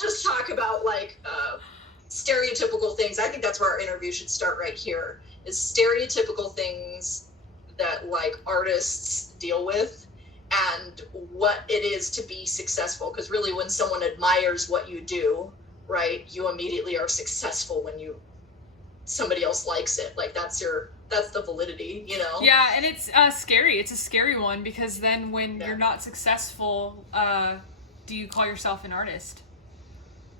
just talk about like stereotypical things. I think that's where our interview should start right here, is stereotypical things that like artists deal with and what it is to be successful. Because really when someone admires what you do, right, you immediately are successful when somebody else likes it. Like that's the validity, you know? Yeah, and it's scary. It's a scary one, because then when you're not successful, do you call yourself an artist?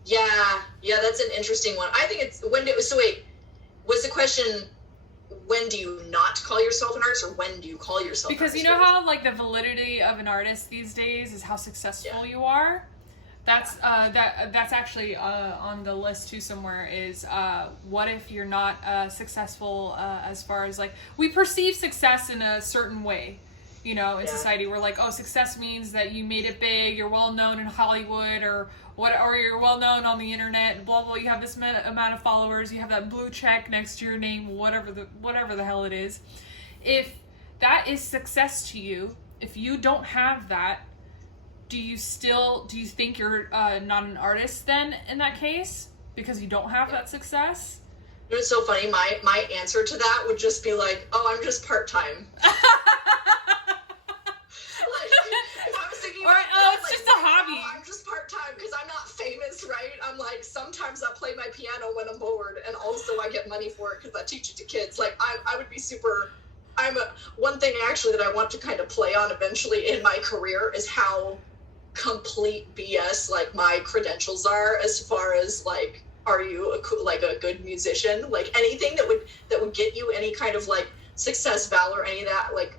Yeah, that's an interesting one. I think it's was the question, when do you not call yourself an artist, or when do you call yourself because an artist? You know how like the validity of an artist these days is how successful you are? That's actually on the list too somewhere, is what if you're not successful as far as like, we perceive success in a certain way, you know, in society. We're like, oh, success means that you made it big, you're well known in Hollywood, or you're well known on the internet, blah blah, you have this amount of followers, you have that blue check next to your name, whatever the hell it is. If that is success to you, if you don't have that, do you think you're not an artist then in that case, because you don't have that success? It's so funny. My answer to that would just be like, oh, I'm just part-time. Like, if I was thinking about it's like, just a hobby. Oh, I'm just part-time because I'm not famous, right? I'm like, sometimes I play my piano when I'm bored, and also I get money for it because I teach it to kids. Like, I would be super... one thing actually that I want to kind of play on eventually in my career is how complete BS like my credentials are, as far as like, are you a good musician? Like anything that would get you any kind of like success, valor, any of that, like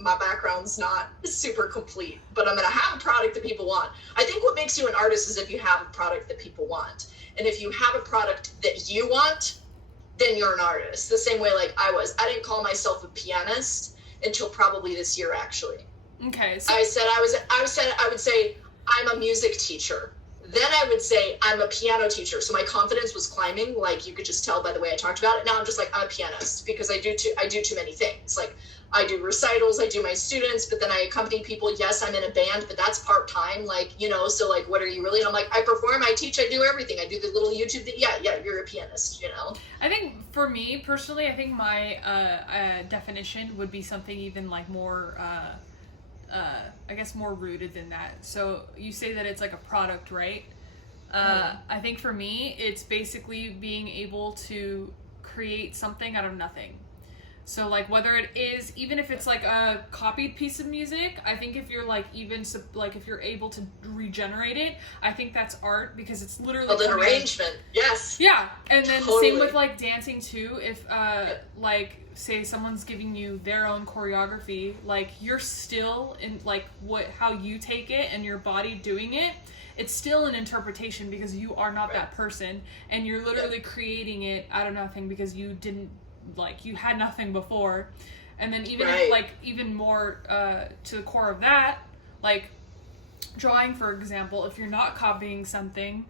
my background's not super complete, but I'm gonna have a product that people want. I think what makes you an artist is if you have a product that people want. And if you have a product that you want, then you're an artist. The same way like I didn't call myself a pianist until probably this year, actually. Okay. So I would say I'm a music teacher. Then I would say I'm a piano teacher. So my confidence was climbing, like you could just tell by the way I talked about it. Now I'm just like, I'm a pianist because I do too many things. Like I do recitals, I do my students, but then I accompany people. Yes, I'm in a band, but that's part-time. Like, you know, so like, what are you really? And I'm like, I perform, I teach, I do everything. I do the little YouTube thing. Yeah, you're a pianist, you know? I think for me personally, I think my definition would be something even like more, I guess more rooted than that. So you say that it's like a product, right? I think for me, it's basically being able to create something out of nothing. So like whether it is, even if it's like a copied piece of music, I think if you're like if you're able to regenerate it, I think that's art, because it's literally an arrangement. Yes. Yeah. And then totally. Same with like dancing too. If like say someone's giving you their own choreography, like you're still in like how you take it and your body doing it, it's still an interpretation because you are not that person, and you're literally creating it out of nothing because you had nothing before. And then even if, like even more to the core of that, like drawing, for example, if you're not copying something,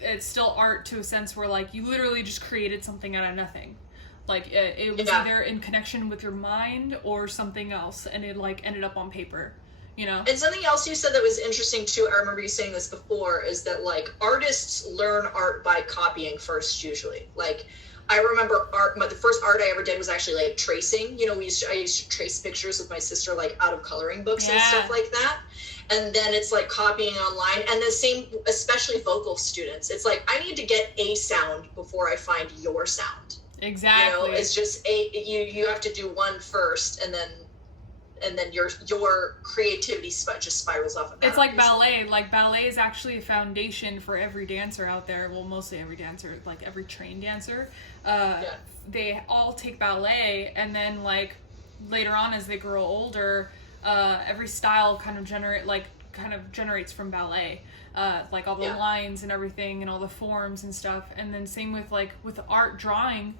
it's still art to a sense where like you literally just created something out of nothing. Like it was either in connection with your mind or something else, and it like ended up on paper, you know? And something else you said that was interesting too, I remember you saying this before, is that like artists learn art by copying first usually. Like I remember the first art I ever did was actually like tracing. You know, I used to trace pictures with my sister, like out of coloring books and stuff like that. And then it's like copying online. And the same, especially vocal students. It's like, I need to get a sound before I find your sound. Exactly. You know, it's just you have to do one first, and then your creativity just spirals off of that. It's like ballet. Like ballet is actually a foundation for every dancer out there. Well, mostly every dancer, like every trained dancer. They all take ballet, and then like later on as they grow older, every style kind of generates from ballet. Like all the lines and everything and all the forms and stuff. And then same with art, drawing,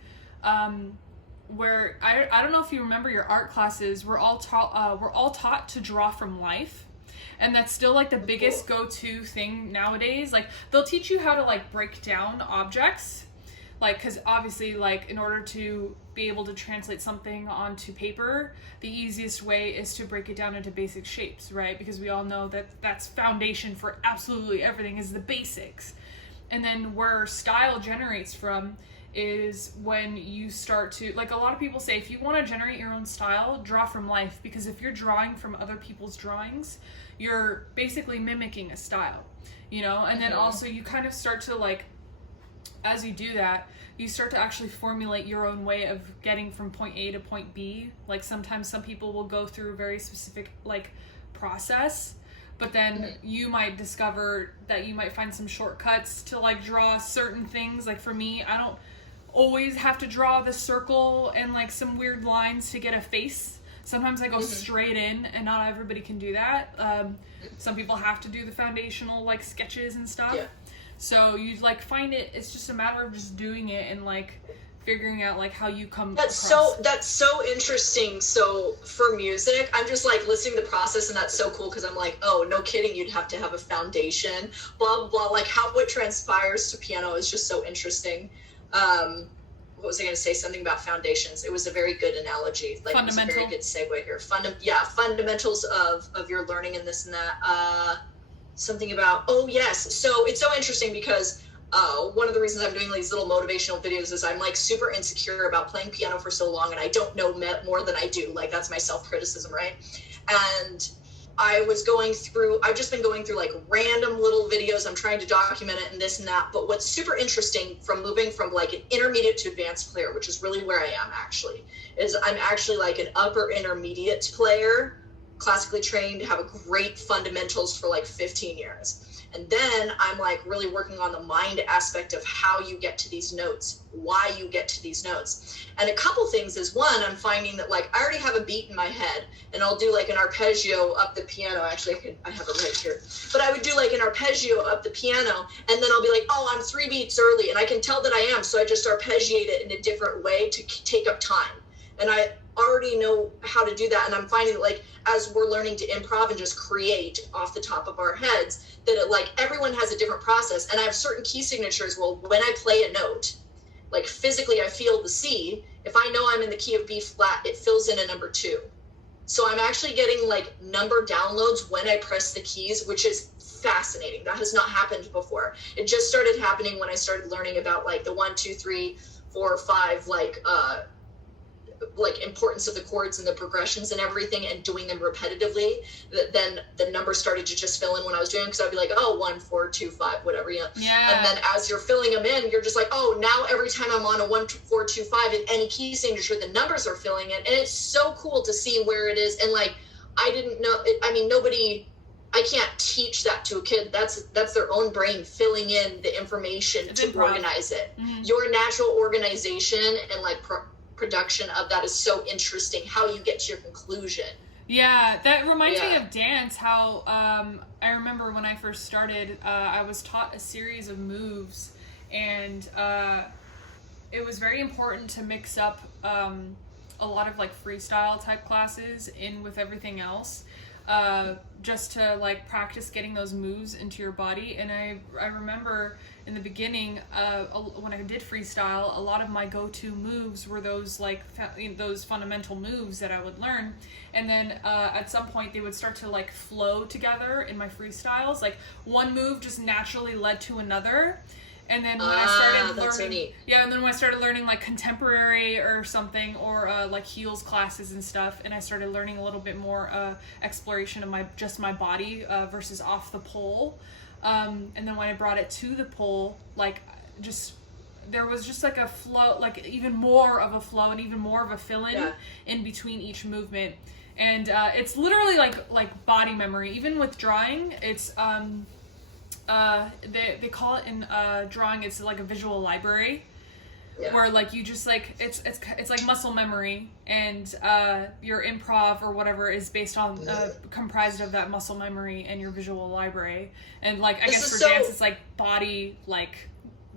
where I don't know if you remember your art classes, we're all taught to draw from life. And that's still like the biggest go-to thing nowadays. Like they'll teach you how to like break down objects. like, because obviously, like, in order to be able to translate something onto paper, the easiest way is to break it down into basic shapes, right? Because we all know that that's foundation for absolutely everything, is the basics. And then where style generates from is when you start to, like, a lot of people say, if you want to generate your own style, draw from life, because if you're drawing from other people's drawings, you're basically mimicking a style, you know? And then also you kind of start to, like, as you do that, you start to actually formulate your own way of getting from point A to point B. Like, sometimes some people will go through a very specific, like, process, but then you might discover that you might find some shortcuts to, like, draw certain things. Like, for me, I don't always have to draw the circle and, like, some weird lines to get a face. Sometimes I go straight in, and not everybody can do that. Some people have to do the foundational, like, sketches and stuff. Yeah. So you, like, find it, it's just a matter of just doing it and, like, figuring out, like, how you come That's so interesting. So for music, I'm just, like, listening to the process, and that's so cool, because I'm like, oh, no kidding, you'd have to have a foundation, blah, blah, blah. Like, how what transpires to piano is just so interesting. What was I going to say? Something about foundations. It was a very good analogy. Like, it was a very good segue here. Fundamentals of your learning and this and that. Something about, oh yes. So it's so interesting because one of the reasons I'm doing these little motivational videos is I'm, like, super insecure about playing piano for so long, and I don't know more than I do. Like, that's my self-criticism, right? And I've just been going through, like, random little videos. I'm trying to document it and this and that. But what's super interesting from moving from, like, an intermediate to advanced player, which is really where I am actually, is I'm actually, like, an upper intermediate player, classically trained, have a great fundamentals for, like, 15 years. And then I'm, like, really working on the mind aspect of how you get to these notes, why you get to these notes. And a couple things is, one, I'm finding that, like, I already have a beat in my head, and I'll do, like, an arpeggio up the piano. Actually, I have it right here. But I would do, like, an arpeggio up the piano, and then I'll be like, oh, I'm 3 beats early, and I can tell that I am, so I just arpeggiate it in a different way to take up time. And I already know how to do that, and I'm finding that, like, as we're learning to improv and just create off the top of our heads, that it, like, everyone has a different process, and I have certain key signatures. Well, when I play a note, like, physically I feel the C. If I know I'm in the key of B flat, it fills in a number 2. So I'm actually getting, like, number downloads when I press the keys, which is fascinating. That has not happened before. It just started happening when I started learning about, like, the 1, 2, 3, 4, 5, like importance of the chords and the progressions and everything, and doing them repetitively. Then the numbers started to just fill in when I was doing, because I'd be like, oh, 1, 4, 2, 5, whatever, you know. Yeah. And then as you're filling them in, you're just like, oh, now every time I'm on a 1, 4, 2, 5 in any key signature, the numbers are filling in, and it's so cool to see where it is. And, like, I didn't know. I mean, I can't teach that to a kid. That's their own brain filling in the information to organize it. Mm-hmm. Your natural organization and, like, production of that is so interesting, how you get to your conclusion. Yeah, that reminds me of dance, how I remember when I first started, I was taught a series of moves, and it was very important to mix up a lot of, like, freestyle type classes in with everything else, just to, like, practice getting those moves into your body. And I remember in the beginning, when I did freestyle, a lot of my go-to moves were those, like, those fundamental moves that I would learn. And then at some point they would start to, like, flow together in my freestyles. Like, one move just naturally led to another. And then when I started learning, and then when I started learning, like, contemporary or something, or like heels classes and stuff, and I started learning a little bit more exploration of my body versus off the pole. And then when I brought it to the pole, like, there was just, like, a flow, like, even more of a flow and even more of a fill-in in between each movement. And it's literally like body memory. Even with drawing, it's they call it in drawing, it's like a visual library. Yeah. Where, like, you just, like, it's like muscle memory, and your improv or whatever is based on comprised of that muscle memory and your visual library. And, like, I guess for dance it's like body, like,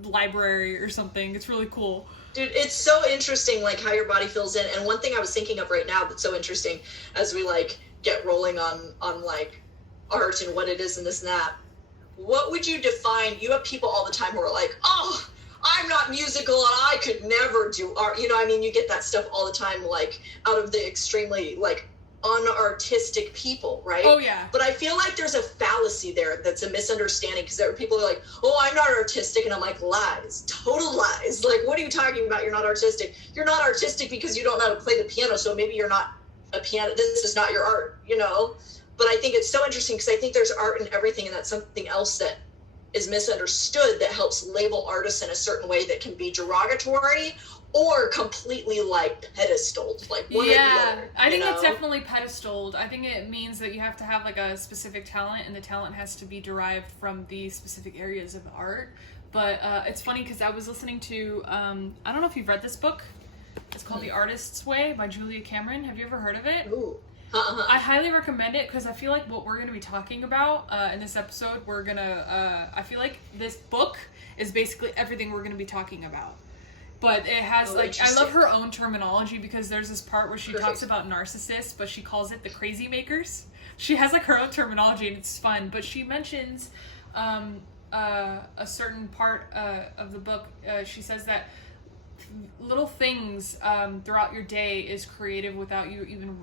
library or something. It's really cool. Dude, it's so interesting, like, how your body fills in. And one thing I was thinking of right now that's so interesting as we, like, get rolling on like, art and what it is and this and that. What would you define? You have people all the time who are like, oh, I'm not musical and I could never do art. You know, I mean, you get that stuff all the time, like out of the extremely like unartistic people, right? Oh yeah. But I feel like there's a fallacy there that's a misunderstanding, because there are people who are like, oh, I'm not artistic, and I'm like, lies, total lies. Like, what are you talking about? You're not artistic. You're not artistic because you don't know how to play the piano, so maybe you're not a piano. This is not your art, you know? But I think it's so interesting because I think there's art in everything, and that's something else that is misunderstood that helps label artists in a certain way that can be derogatory or completely like pedestaled, like one or the other. I think it's definitely pedestaled. I think it means that you have to have like a specific talent, and the talent has to be derived from the specific areas of art. But it's funny because I was listening to, I don't know if you've read this book. It's called The Artist's Way by Julia Cameron. Have you ever heard of it? Ooh. I highly recommend it because I feel like what we're going to be talking about in this episode, I feel like this book is basically everything we're going to be talking about. But it has I love her own terminology, because there's this part where she talks about narcissists, but she calls it the crazy makers. She has like her own terminology, and it's fun. But she mentions a certain part of the book. She says that little things throughout your day is creative without you even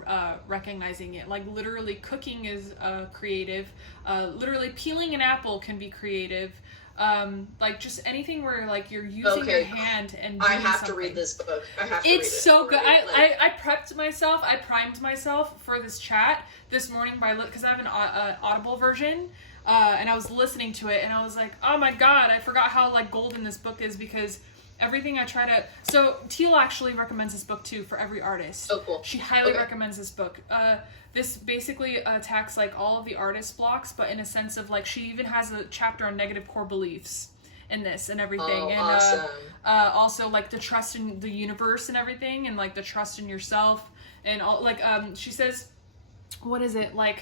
recognizing it. Like literally cooking is creative. Literally peeling an apple can be creative. Like just anything where like you're using your hand and doing I have something. to read this book. I have to It's read it. so good. I prepped myself. I primed myself for this chat this morning because I have an Audible version. And I was listening to it, and I was like, oh my god, I forgot how like golden this book is, because everything I try to... So, Teal actually recommends this book, too, for every artist. Oh, cool. She highly recommends this book. This basically attacks, like, all of the artist blocks, but in a sense of, like, she even has a chapter on negative core beliefs in this and everything. Oh, and awesome. Also, like, the trust in the universe and everything, and, like, the trust in yourself. And, all like, she says... What is it? Like,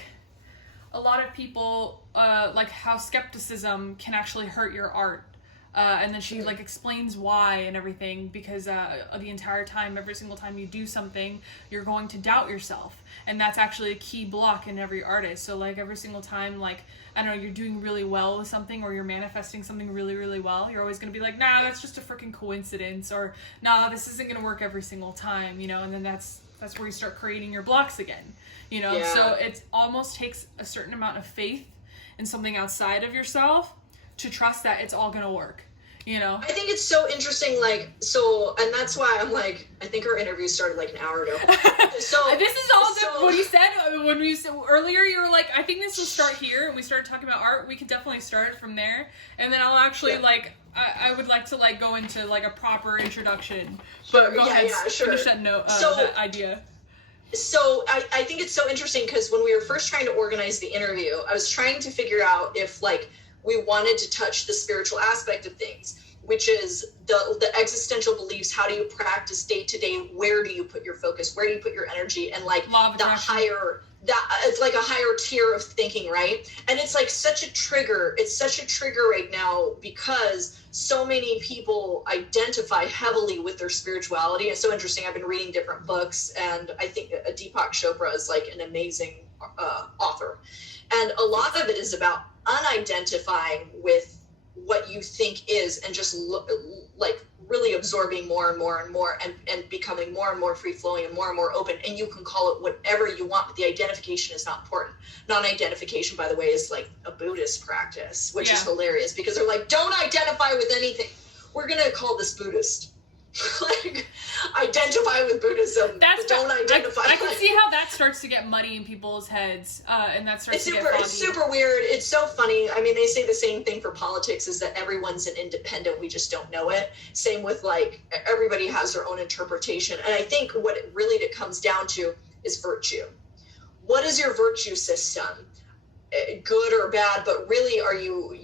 a lot of people, like, how skepticism can actually hurt your art. And then she like explains why and everything, because the entire time, every single time you do something, you're going to doubt yourself, and that's actually a key block in every artist. So like every single time, like I don't know, you're doing really well with something, or you're manifesting something really, really well, you're always going to be like, nah, that's just a freaking coincidence, or nah, this isn't going to work every single time, you know. And then that's where you start creating your blocks again, you know. So it almost takes a certain amount of faith in something outside of yourself to trust that it's all gonna work, you know? I think it's so interesting, like, so, and that's why I'm like, I think our interview started like an hour ago. So this is all what you said when we said earlier. You were like, I think this will start here, and we started talking about art. We could definitely start it from there, and then I'll actually like, I would like to like go into like a proper introduction. But go ahead, finish that note, that idea. So I think it's so interesting, because when we were first trying to organize the interview, I was trying to figure out if like we wanted to touch the spiritual aspect of things, which is the existential beliefs. How do you practice day to day? Where do you put your focus? Where do you put your energy? And like the higher, it's like a higher tier of thinking, right? And it's like such a trigger. It's such a trigger right now, because so many people identify heavily with their spirituality. It's so interesting. I've been reading different books, and I think Deepak Chopra is like an amazing author. And a lot of it is about unidentifying with what you think is, and just like really absorbing more and more and more, and becoming more and more free-flowing and more open. And you can call it whatever you want, but the identification is not important. Non-identification, by the way, is like a Buddhist practice, which is hilarious, because they're like, don't identify with anything. We're going to call this Buddhist. Like, identify with Buddhism, but don't identify. I can see how that starts to get muddy in people's heads, and that starts to get foggy. It's super weird. It's so funny. I mean, they say the same thing for politics, is that everyone's an independent, we just don't know it. Same with like, everybody has their own interpretation. And I think what it comes down to is virtue. What is your virtue system? Good or bad, but really, are you,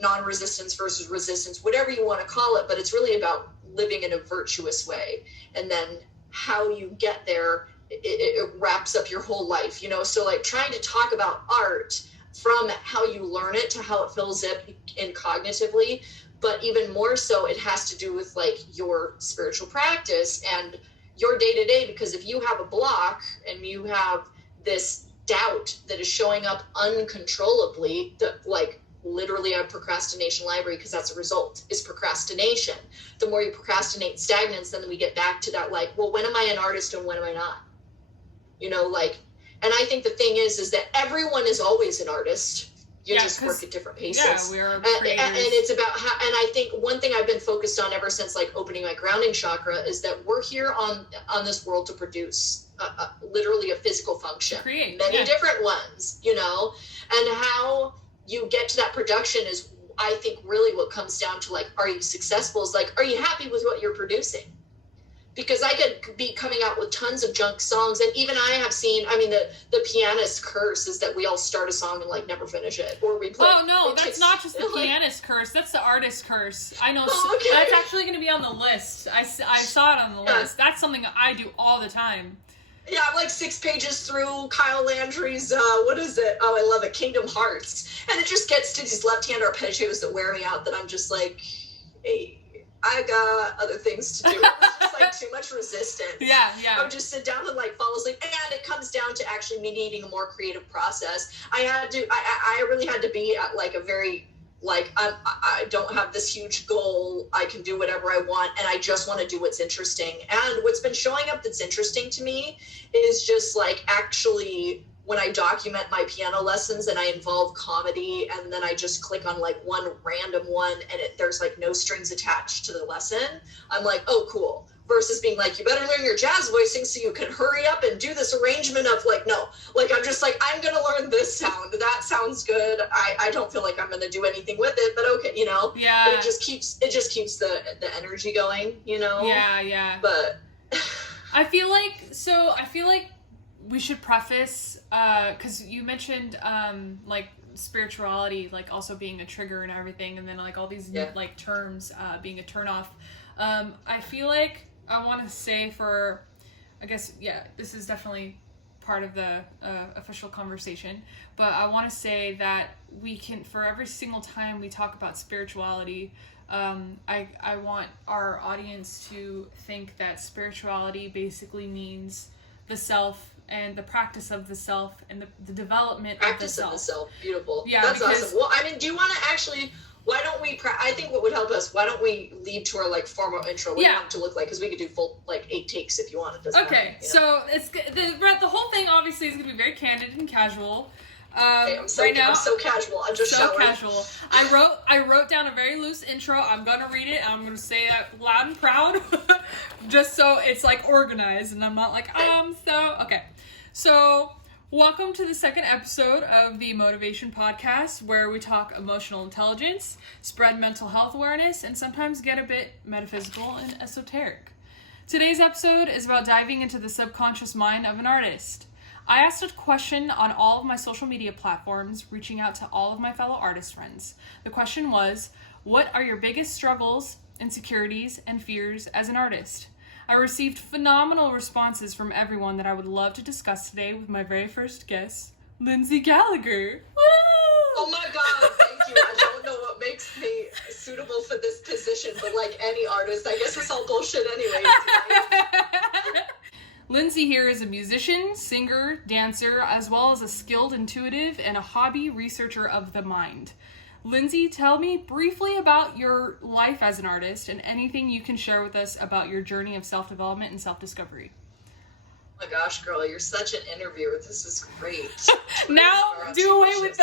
non-resistance versus resistance, whatever you want to call it, but it's really about living in a virtuous way. And then how you get there, it wraps up your whole life, So like trying to talk about art from how you learn it to how it fills up in cognitively, but even more so, it has to do with like your spiritual practice and your day-to-day, because if you have a block and you have this doubt that is showing up uncontrollably, that like literally a procrastination library, because that's a result, is procrastination. The more you procrastinate stagnance, then we get back to that, like, well, when am I an artist and when am I not? You know, like, and I think the thing is that everyone is always an artist. You just work at different paces. Yeah, we are creators. And it's about how, and I think one thing I've been focused on ever since like opening my grounding chakra is that we're here on this world to produce literally a physical function. Create. Many different ones, you know, and how you get to that production is, I think, really what comes down to, like, are you successful? Is like, are you happy with what you're producing? Because I could be coming out with tons of junk songs, and even I have seen, I mean, the pianist curse is that we all start a song and like never finish it, or we play. Oh no, that's not just the pianist curse, that's the artist curse. I know. Okay. That's actually going to be on the list. I saw it on the list. That's something I do all the time. Yeah, I'm like 6 pages through Kyle Landry's, what is it? Oh, I love it, Kingdom Hearts. And it just gets to these left-hand arpeggios that wear me out, that I'm just like, hey, I got other things to do. It's just like too much resistance. Yeah. I would just sit down and like fall asleep. And it comes down to actually me needing a more creative process. I really had to be at like a very, like, I don't have this huge goal. I can do whatever I want, and I just want to do what's interesting. And what's been showing up that's interesting to me is just like, actually, when I document my piano lessons and I involve comedy, and then I just click on like one random one and there's like no strings attached to the lesson, I'm like, oh, cool. Versus being like, you better learn your jazz voicing so you can hurry up and do this arrangement of like, no, like, I'm just like, I'm going to learn this sound. That sounds good. I don't feel like I'm going to do anything with it, but okay, you know? Yeah. But it just keeps the energy going, you know? Yeah. But I feel like we should preface, because you mentioned, like, spirituality, like, also being a trigger and everything, and then, like, all these, like, terms being a turnoff. I feel like I want to say this is definitely part of the official conversation, but I want to say that we can, for every single time we talk about spirituality, I want our audience to think that spirituality basically means the self and the practice of the self and the development practice of the self. Beautiful. Yeah, that's awesome. Well, I mean, do you want to actually, why don't we, I think what would help us, why don't we lead to our like formal intro? What do you want it to look like? Because we could do full like 8 takes if you want. It doesn't matter, so it's the whole thing obviously is going to be very candid and casual. I'm so casual. I'm just so casual. I wrote down a very loose intro. I'm gonna read it. I'm gonna say it loud and proud, just so it's like organized, and I'm not like okay. So welcome to the second episode of the Motivation Podcast, where we talk emotional intelligence, spread mental health awareness, and sometimes get a bit metaphysical and esoteric. Today's episode is about diving into the subconscious mind of an artist. I asked a question on all of my social media platforms, reaching out to all of my fellow artist friends. The question was, what are your biggest struggles, insecurities, and fears as an artist? I received phenomenal responses from everyone that I would love to discuss today with my very first guest, Lindsey Gallagher. Woo! Oh my God, thank you. I don't know what makes me suitable for this position, but like any artist, I guess it's all bullshit anyway. Right? Lindsey here is a musician, singer, dancer, as well as a skilled intuitive and a hobby researcher of the mind. Lindsey, tell me briefly about your life as an artist and anything you can share with us about your journey of self-development and self-discovery. Oh my gosh, girl, you're such an interviewer. This is great. Now do away with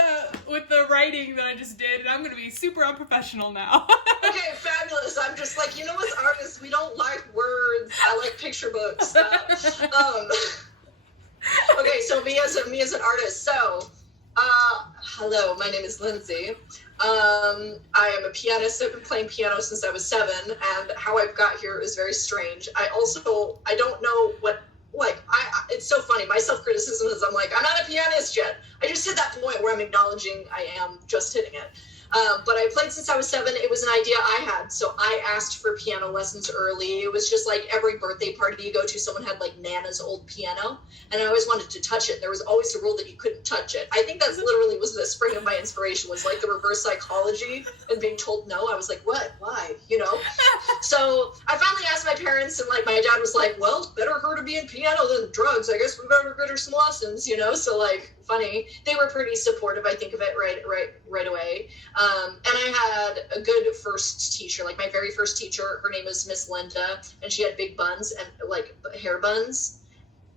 the writing that I just did, and I'm going to be super unprofessional now. Okay, fabulous. I'm just like, as artists, we don't like words. I like picture books. Okay, so me as an artist. So, hello, my name is Lindsey. I am a pianist. I've been playing piano since I was 7, and how I've got here is very strange. I don't know what. It's so funny. My self-criticism is I'm like, I'm not a pianist yet. I just hit that point where I'm acknowledging I am just hitting it. But I played since I was 7. It was an idea I had. So I asked for piano lessons early. It was just like every birthday party you go to, someone had like Nana's old piano. And I always wanted to touch it. There was always a rule that you couldn't touch it. I think that's literally was the spring of my inspiration, was like the reverse psychology and being told no. I was like, what? Why? So I finally asked my parents, and like my dad was like, well, better her to be in piano than drugs. I guess we better get her some lessons, you know? So, like, funny. They were pretty supportive, I think, of it right away. And I had a good first teacher. Like, my very first teacher, her name was Miss Linda, and she had big buns and, like, hair buns.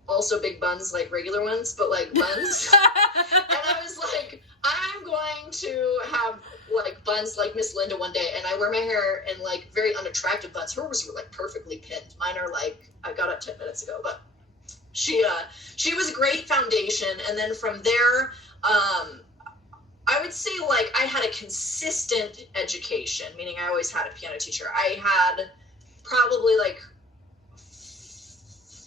Also big buns, like regular ones, but, like, buns. And I was like, I'm going to have, like, buns like Miss Linda one day, and I wear my hair in, like, very unattractive buns. Hers were, like, perfectly pinned. Mine are, like, I got up 10 minutes ago, but she was a great foundation. And then from there, I would say, like, I had a consistent education, meaning I always had a piano teacher. I had probably, like,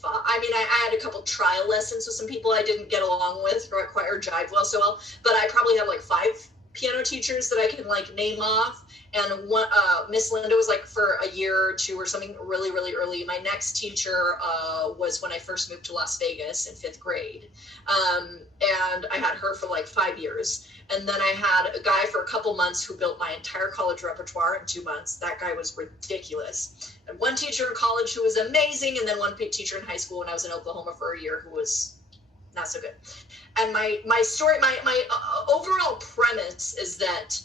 I had a couple trial lessons with some people I didn't get along with or jive so well, but I probably have, like, 5 piano teachers that I can, like, name off. And one, Miss Linda was, like, for a year or two or something really, really early. My next teacher was when I first moved to Las Vegas in 5th grade. And I had her for, like, 5 years. And then I had a guy for a couple months who built my entire college repertoire in 2 months. That guy was ridiculous. And one teacher in college who was amazing, and then one teacher in high school when I was in Oklahoma for a year who was not so good. And my story, my overall premise is that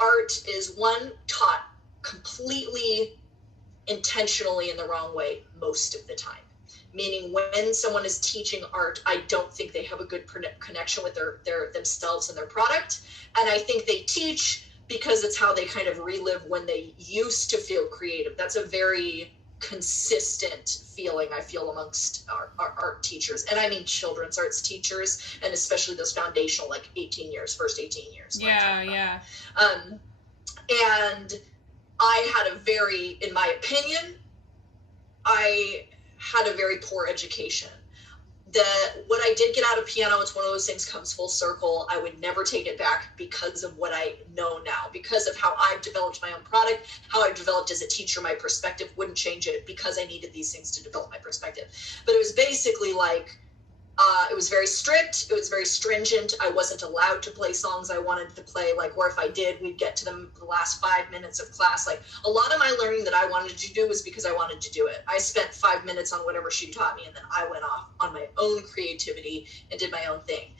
art is, one, taught completely intentionally in the wrong way most of the time. Meaning when someone is teaching art, I don't think they have a good connection with their themselves and their product. And I think they teach because it's how they kind of relive when they used to feel creative. That's a very consistent feeling I feel amongst our art teachers. And I mean children's arts teachers, and especially those foundational, like, first 18 years. Yeah. And I had in my opinion, I had a very poor education. What I did get out of piano, it's one of those things comes full circle. I would never take it back because of what I know now, because of how I've developed my own product, how I've developed as a teacher. My perspective wouldn't change it because I needed these things to develop my perspective. But it was basically like, it was very strict. It was very stringent. I wasn't allowed to play songs I wanted to play, like, or if I did, we'd get to them the last 5 minutes of class. Like, a lot of my learning that I wanted to do was because I wanted to do it. I spent 5 minutes on whatever she taught me, and then I went off on my own creativity and did my own thing.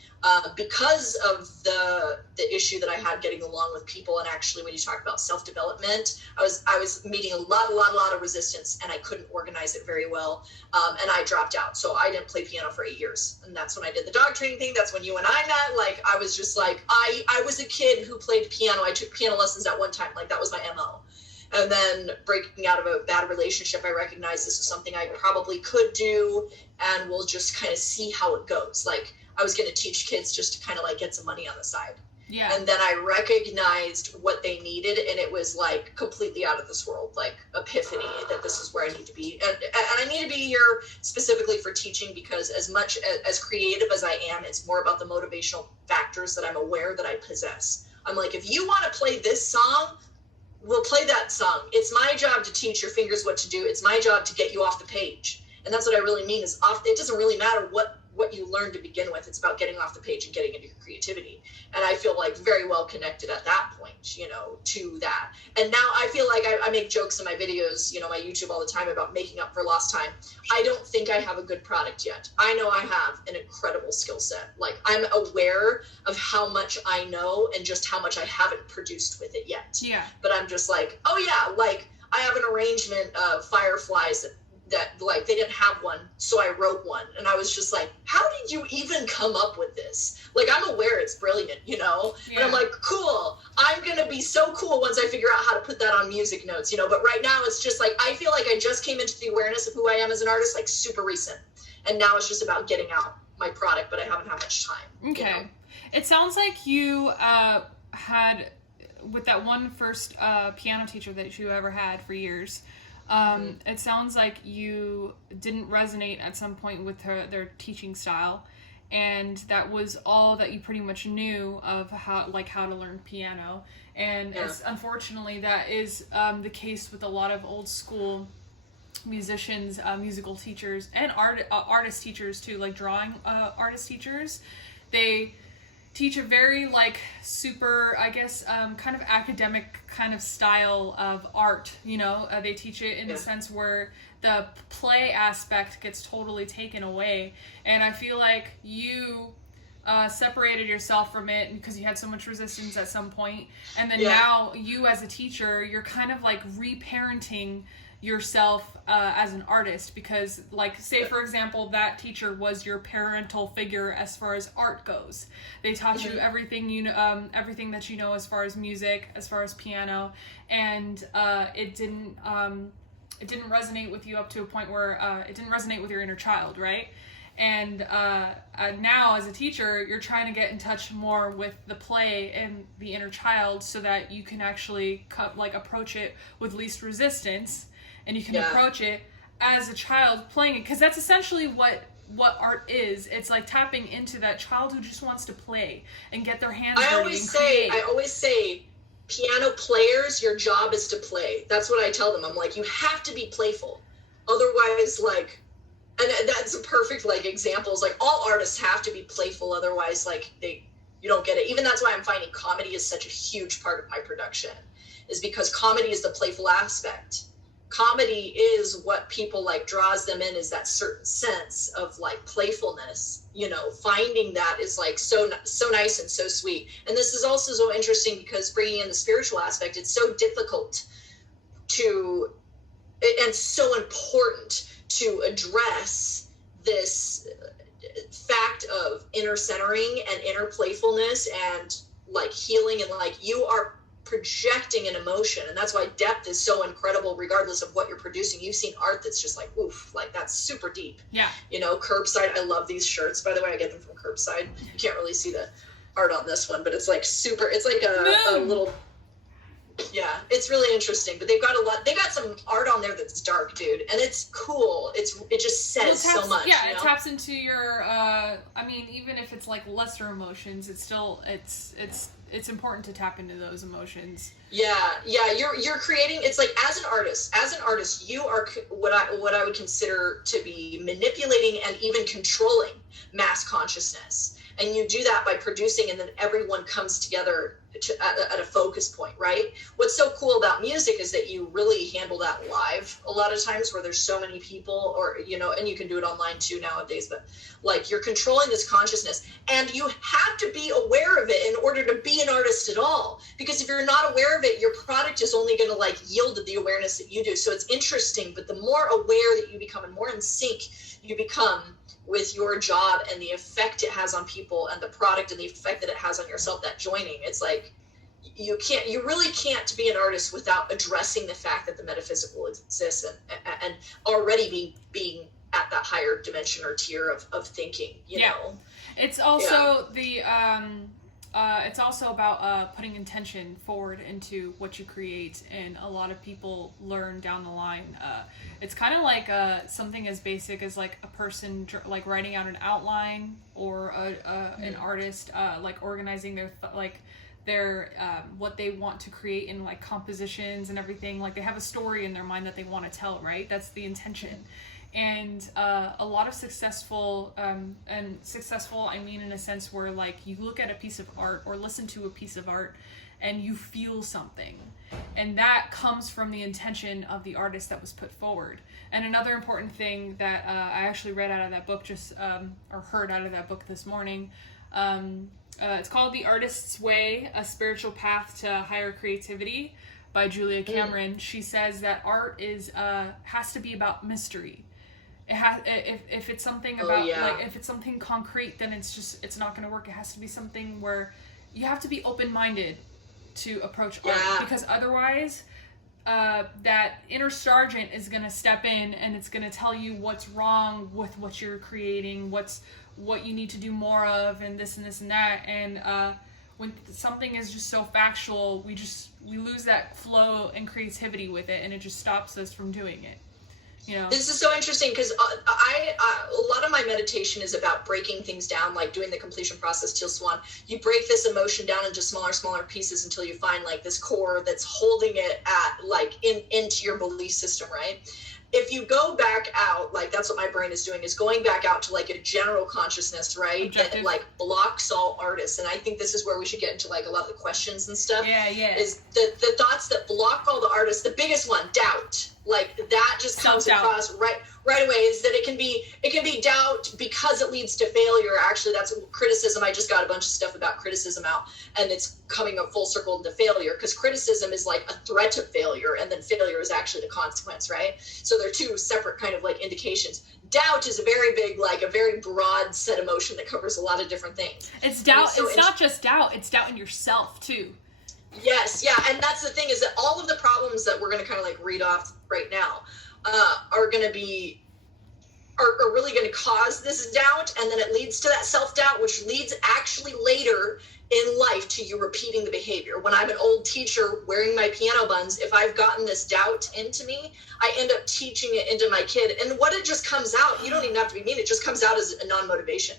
Because of the issue that I had getting along with people, and actually when you talk about self-development, I was meeting a lot of resistance, and I couldn't organize it very well, and I dropped out. So I didn't play piano for 8 years, and that's when I did the dog training thing. That's when you and I met. Like, I was just like, I was a kid who played piano. I took piano lessons at one time. Like, that was my MO. And then breaking out of a bad relationship, I recognized this was something I probably could do, and we'll just kind of see how it goes. Like, I was going to teach kids just to kind of, like, get some money on the side. Yeah. And then I recognized what they needed, and it was, like, completely out of this world, like, epiphany that this is where I need to be. And I need to be here specifically for teaching, because as much as creative as I am, it's more about the motivational factors that I'm aware that I possess. I'm like, if you want to play this song, we'll play that song. It's my job to teach your fingers what to do. It's my job to get you off the page. And that's what I really mean is it doesn't really matter what you learn to begin with. It's about getting off the page and getting into your creativity. And I feel like very well connected at that point, you know, to that. And now I feel like I make jokes in my videos, you know, my YouTube all the time about making up for lost time. I don't think I have a good product yet. I know I have an incredible skill set. Like, I'm aware of how much I know and just how much I haven't produced with it yet. Yeah. But I'm just like, oh yeah, like, I have an arrangement of fireflies that like, they didn't have one, so I wrote one. And I was just like, how did you even come up with this? Like, I'm aware it's brilliant, you know? Yeah. And I'm like, cool, I'm gonna be so cool once I figure out how to put that on music notes, you know? But right now it's just like, I feel like I just came into the awareness of who I am as an artist, like, super recent. And now it's just about getting out my product, but I haven't had much time. Okay. You know? It sounds like you had, with that one first piano teacher that you ever had for years, it sounds like you didn't resonate at some point with their teaching style, and that was all that you pretty much knew of how to learn piano. And it's, unfortunately, that is the case with a lot of old school musicians, musical teachers, and artist teachers too, like drawing artist teachers. They teach a very like super, I guess, kind of academic kind of style of art. You know, they teach it in the sense where the play aspect gets totally taken away, and I feel like you separated yourself from it because you had so much resistance at some point, and then now you as a teacher, you're kind of like reparenting yourself as an artist, because like, say for example, that teacher was your parental figure as far as art goes. They taught you everything everything that you know as far as music, as far as piano, and it didn't resonate with you up to a point where it didn't resonate with your inner child, right? And now as a teacher, you're trying to get in touch more with the play and the inner child so that you can actually approach it with least resistance, and you can approach it as a child playing it, because that's essentially what art is. It's like tapping into that child who just wants to play and get their hands dirty and create. I always say, piano players, your job is to play. That's what I tell them. I'm like, you have to be playful. Otherwise, like, and that's a perfect like example. Is like, all artists have to be playful. Otherwise, like, you don't get it. Even that's why I'm finding comedy is such a huge part of my production, is because comedy is the playful aspect. Comedy is what people like draws them in, is that certain sense of like playfulness, you know, finding that is like so nice and so sweet. And this is also so interesting because bringing in the spiritual aspect, it's so difficult to, and so important to address this fact of inner centering and inner playfulness and like healing, and like you are projecting an emotion, and that's why depth is so incredible regardless of what you're producing. You've seen art that's just like, oof, like that's super deep. Yeah. You know, Curbside, I love these shirts, by the way. I get them from Curbside. You can't really see the art on this one, but it's like super, it's like a little, yeah, it's really interesting. But they've got some art on there that's dark, dude, and it's cool. It just says so much. Yeah, you know? It taps into your I mean, even if it's like lesser emotions, it's still it's important to tap into those emotions. Yeah, you're creating. It's like as an artist, you are what I would consider to be manipulating and even controlling mass consciousness, and you do that by producing, and then everyone comes together at a focus point, right? What's so cool about music is that you really handle that live a lot of times, where there's so many people, or you know, and you can do it online too nowadays, but like you're controlling this consciousness, and you have to be aware of it in order to be an artist at all, because if you're not aware of it, your product is only going to like yield the awareness that you do. So it's interesting, but the more aware that you become and more in sync you become with your job and the effect it has on people and the product and the effect that it has on yourself, that joining, it's like you really can't be an artist without addressing the fact that the metaphysical exists and already being at that higher dimension or tier of thinking, you know. It's also it's also about putting intention forward into what you create, and a lot of people learn down the line. It's kind of like something as basic as like a person like writing out an outline, or an artist like organizing their what they want to create in like compositions and everything. Like they have a story in their mind that they want to tell, right? That's the intention. And a lot of successful, I mean in a sense where like you look at a piece of art or listen to a piece of art and you feel something, and that comes from the intention of the artist that was put forward. And another important thing that I actually read out of that book or heard out of that book this morning, it's called The Artist's Way, A Spiritual Path to Higher Creativity by Julia Cameron. She says that art has to be about mystery. It has, if it's something about like if it's something concrete, then it's not going to work. It has to be something where you have to be open-minded to approach art, because otherwise that inner sergeant is going to step in and it's going to tell you what's wrong with what you're creating, what you need to do more of, and this and this and that. And when something is just so factual, we lose that flow and creativity with it, and it just stops us from doing it. You know? This is so interesting because a lot of my meditation is about breaking things down, like doing the completion process, Teal, Swan. You break this emotion down into smaller pieces until you find like this core that's holding it at like into your belief system, right? if you go back out, like that's what my brain is doing, is going back out to like a general consciousness, right? Objective. That like blocks all artists. And I think this is where we should get into like a lot of the questions and stuff. Yeah. Is the thoughts that block all the artists. The biggest one, doubt. Like that just comes across right away, is that it can be doubt because it leads to failure. Actually, that's criticism. I just got a bunch of stuff about criticism out, and it's coming a full circle into failure, because criticism is like a threat of failure, and then failure is actually the consequence, right? So they're two separate kind of like indications. Doubt is a very big, like a very broad set of emotion that covers a lot of different things. It's doubt. It's not just doubt. It's doubt in yourself too. Yes, yeah, and that's the thing, is that all of the problems that we're going to kind of like read off right now are going to be, are really going to cause this doubt, and then it leads to that self-doubt, which leads actually later in life to you repeating the behavior. When I'm an old teacher wearing my piano buns, if I've gotten this doubt into me, I end up teaching it into my kid, and what it just comes out, you don't even have to be mean, it just comes out as a non-motivation.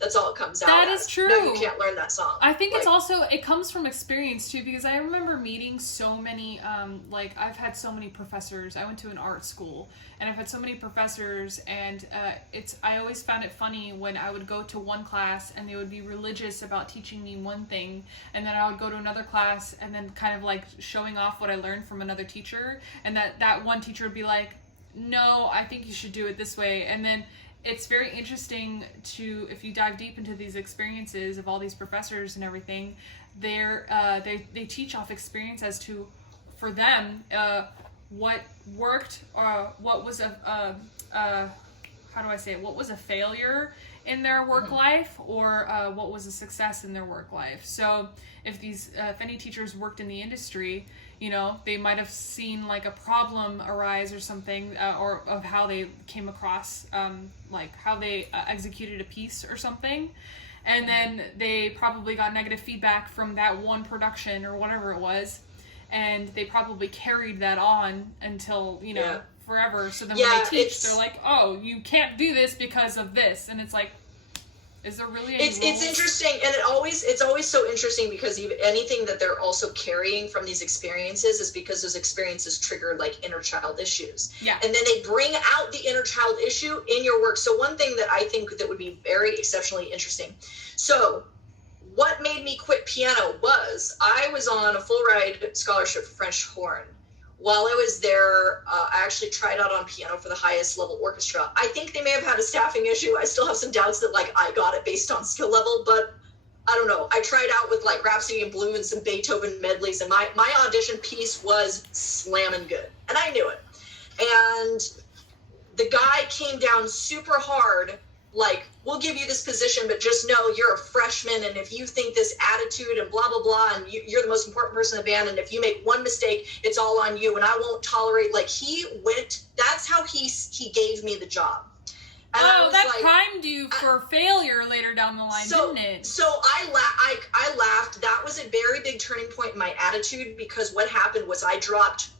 That's all it comes out. That as. is true. No, you can't learn that song. I think it's also, it comes from experience too, because I remember meeting so many, like I've had so many professors. I went to an art school, and I've had so many professors, and I always found it funny when I would go to one class and they would be religious about teaching me one thing, and then I would go to another class and then kind of like showing off what I learned from another teacher, and that one teacher would be like, no, I think you should do it this way. And then it's very interesting to, if you dive deep into these experiences of all these professors and everything, they teach off experience as to, for them, what worked, or what was what was a failure in their work life, or what was a success in their work life. So if any teachers worked in the industry, you know, they might have seen like a problem arise or something, or of how they came across, like how they executed a piece or something. And then they probably got negative feedback from that one production or whatever it was. And they probably carried that on until, you know, forever. So then when they teach, they're like, oh, you can't do this because of this. And it's like, is there really any it's interesting, and it's always so interesting, because even anything that they're also carrying from these experiences is because those experiences trigger like inner child issues. Yeah. And then they bring out the inner child issue in your work. So one thing that I think that would be very exceptionally interesting. So what made me quit piano was I was on a full ride scholarship for French horn. While I was there, I actually tried out on piano for the highest level orchestra. I think they may have had a staffing issue. I still have some doubts that like I got it based on skill level, but I don't know. I tried out with like Rhapsody in Blue and some Beethoven medleys, and my audition piece was slamming good, and I knew it. And the guy came down super hard, like, we'll give you this position, but just know you're a freshman, and if you think this attitude and blah, blah, blah, and you're the most important person in the band, and if you make one mistake, it's all on you, and I won't tolerate, like, that's how he gave me the job. And that like, primed you for failure later down the line, didn't it? So I laughed. That was a very big turning point in my attitude, because what happened was I dropped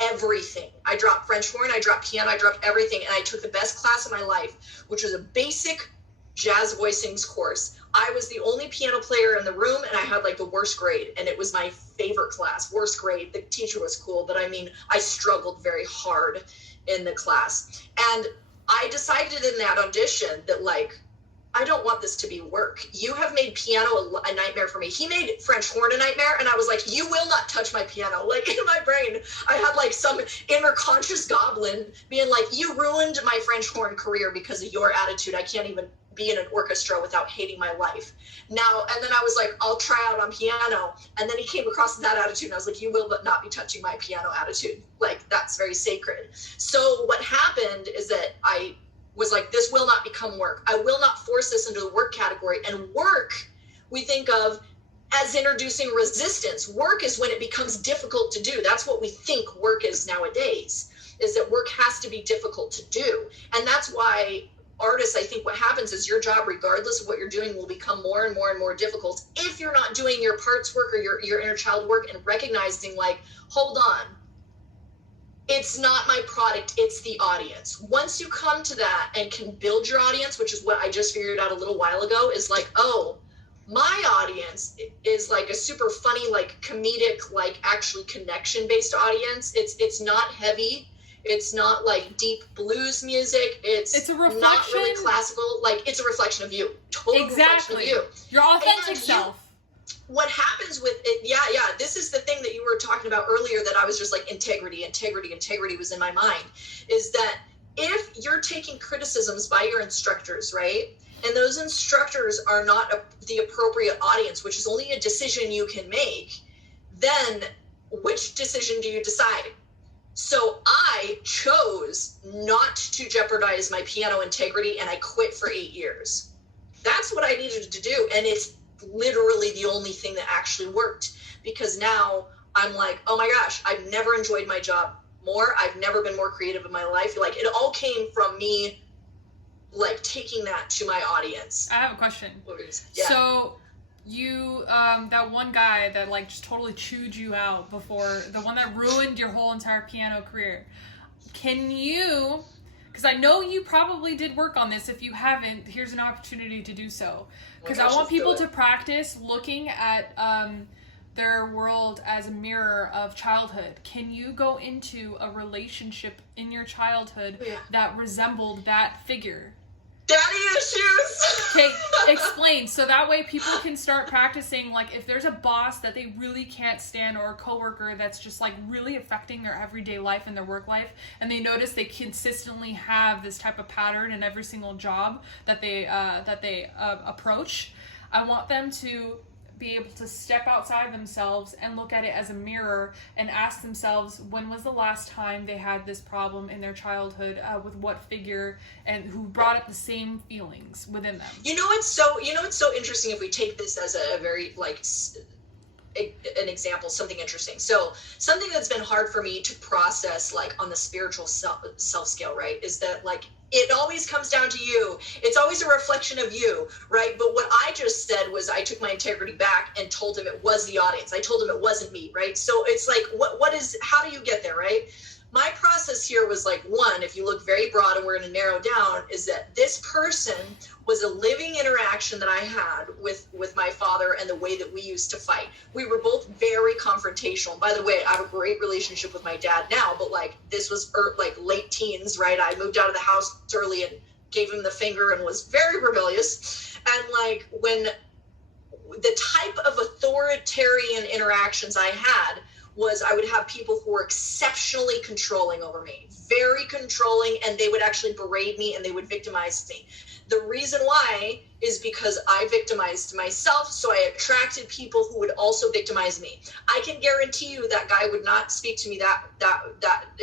everything. I dropped French horn, I dropped piano, I dropped everything, and I took the best class of my life, which was a basic jazz voicings course. I was the only piano player in the room, and I had like the worst grade, and it was my favorite class. Worst grade. The teacher was cool, but I mean, I struggled very hard in the class. And I decided in that audition that like, I don't want this to be work. You have made piano a nightmare for me. He made French horn a nightmare, and I was like, you will not touch my piano. Like, in my brain, I had like some inner conscious goblin being like, you ruined my French horn career because of your attitude. I can't even be in an orchestra without hating my life. Now, and then I was like, I'll try out on piano. And then he came across that attitude, and I was like, you will but not be touching my piano attitude. Like, that's very sacred. So what happened is that I was like, this will not become work. I will not force this into the work category. And work, we think of as introducing resistance. Work is when it becomes difficult to do. That's what we think work is nowadays, is that work has to be difficult to do. And that's why artists, I think what happens is your job, regardless of what you're doing, will become more and more and more difficult if you're not doing your parts work or your inner child work and recognizing like, hold on, it's not my product, it's the audience. Once you come to that and can build your audience, which is what I just figured out a little while ago, is like, oh, my audience is like a super funny, like comedic, like actually connection-based audience. It's not heavy. It's not like deep blues music. It's a reflection. Not really classical. Like, it's a reflection of you. Total reflection of you. Your authentic self. What happens with it, yeah, this is the thing that you were talking about earlier that I was just like, integrity was in my mind, is that if you're taking criticisms by your instructors, right, and those instructors are not the appropriate audience, which is only a decision you can make, then which decision do you decide? So I chose not to jeopardize my piano integrity, and I quit for 8 years. That's what I needed to do, and it's literally the only thing that actually worked, because now I'm like, oh my gosh, I've never enjoyed my job more. I've never been more creative in my life. Like, it all came from me, like, taking that to my audience. I have a question. Yeah. So you, that one guy that like just totally chewed you out before, the one that ruined your whole entire piano career, can you, because I know you probably did work on this. If you haven't, here's an opportunity to do so. Because I want people to practice looking at their world as a mirror of childhood. Can you go into a relationship in your childhood that resembled that figure? Daddy issues! Okay, explain. So that way people can start practicing, like, if there's a boss that they really can't stand, or a coworker that's just like really affecting their everyday life and their work life, and they notice they consistently have this type of pattern in every single job that they approach, I want them to be able to step outside themselves and look at it as a mirror and ask themselves, when was the last time they had this problem in their childhood, with what figure, and who brought up the same feelings within them. You know what's so interesting, if we take this as a very, like, an example, something interesting. So something that's been hard for me to process, like, on the spiritual self scale, right, is that, like, it always comes down to you. It's always a reflection of you, right? But what I just said was, I took my integrity back and told him it was the audience. I told him it wasn't me, right? So it's like, how do you get there, right? My process here was like, one, if you look very broad, and we're going to narrow down, is that this person was a living interaction that I had with my father, and the way that we used to fight. We were both very confrontational. By the way, I have a great relationship with my dad now, but like, this was like late teens, right? I moved out of the house early and gave him the finger and was very rebellious. And like, when the type of authoritarian interactions I had was, I would have people who were exceptionally controlling over me, very controlling, and they would actually berate me and they would victimize me. The reason why is because I victimized myself, so I attracted people who would also victimize me. I can guarantee you that guy would not speak to me that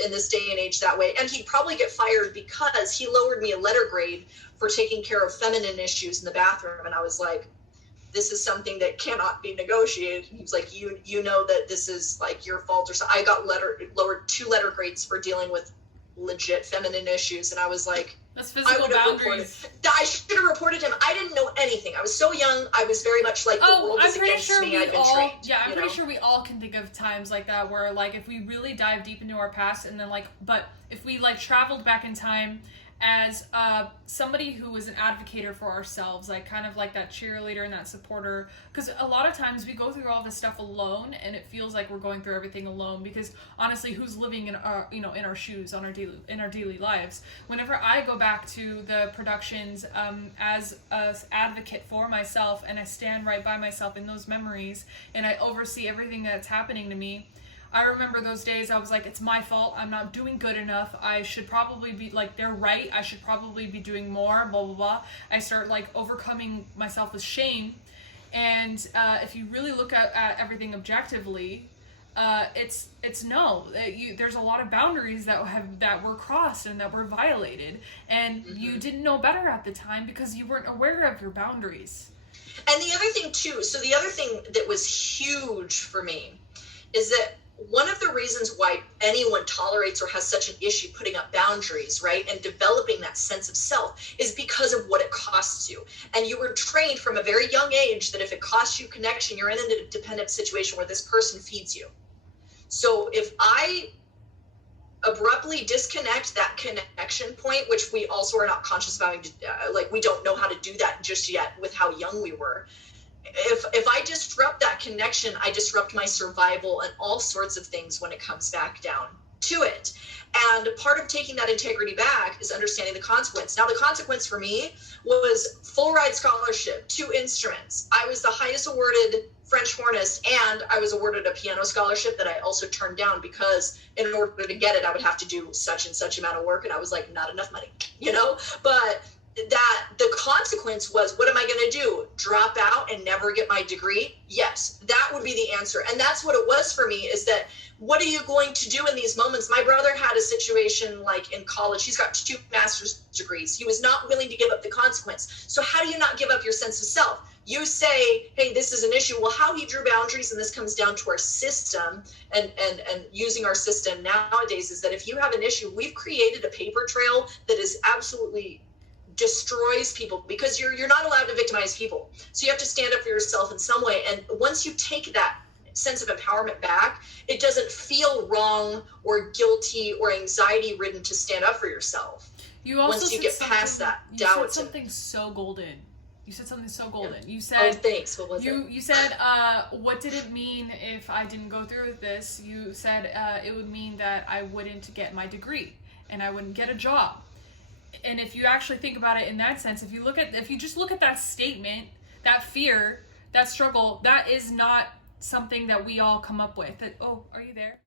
in this day and age that way, and he'd probably get fired because he lowered me a letter grade for taking care of feminine issues in the bathroom, and I was like, this is something that cannot be negotiated. He was like, you know that this is like your fault or so. I got lowered 2 letter grades for dealing with legit feminine issues, and I was like, that's physical boundaries. I should have reported him. I didn't know anything. I was so young. I was very much like, the world was against me. I'd been trained. Yeah, I'm pretty sure we all can think of times like that where, like, if we really dive deep into our past, and then like, but if we like traveled back in time as somebody who was an advocate for ourselves, like kind of like that cheerleader and that supporter, because a lot of times we go through all this stuff alone, and it feels like we're going through everything alone, because honestly, who's living in our, in our shoes in our daily lives? Whenever I go back to the productions as an advocate for myself, and I stand right by myself in those memories, and I oversee everything that's happening to me, I remember those days I was like, it's my fault. I'm not doing good enough. I should probably be, like, they're right. I should probably be doing more, blah, blah, blah. I start, like, overcoming myself with shame. And if you really look at everything objectively, it's no. There's a lot of boundaries that were crossed and that were violated. And you didn't know better at the time because you weren't aware of your boundaries. And the other thing, too, so the other thing that was huge for me is that one of the reasons why anyone tolerates or has such an issue putting up boundaries, right, and developing that sense of self is because of what it costs you. And you were trained from a very young age that if it costs you connection, you're in a dependent situation where this person feeds you. So if I abruptly disconnect that connection point, which we also are not conscious about, like, we don't know how to do that just yet with how young we were. If I disrupt that connection, I disrupt my survival and all sorts of things when it comes back down to it. And part of taking that integrity back is understanding the consequence. Now, the consequence for me was full ride scholarship, 2 instruments. I was the highest awarded French hornist, and I was awarded a piano scholarship that I also turned down because in order to get it, I would have to do such and such amount of work. And I was like, not enough money, you know? But that the consequence was, what am I going to do? Drop out and never get my degree? Yes, that would be the answer. And that's what it was for me, is that what are you going to do in these moments? My brother had a situation like in college. He's got 2 master's degrees. He was not willing to give up the consequence. So how do you not give up your sense of self? You say, hey, this is an issue. Well, how he drew boundaries, and this comes down to our system and using our system nowadays, is that if you have an issue, we've created a paper trail that is absolutely destroys people, because you're not allowed to victimize people. So you have to stand up for yourself in some way. And once you take that sense of empowerment back, it doesn't feel wrong or guilty or anxiety ridden to stand up for yourself. You also once you get past that doubt. doubt. You said something so golden. You said something so golden. Yeah. You said, oh, thanks. What was it? You said, what did it mean if I didn't go through with this? You said it would mean that I wouldn't get my degree and I wouldn't get a job. And if you actually think about it in that sense, if you just look at that statement, that fear, that struggle, that is not something that we all come up with. That, oh, are you there?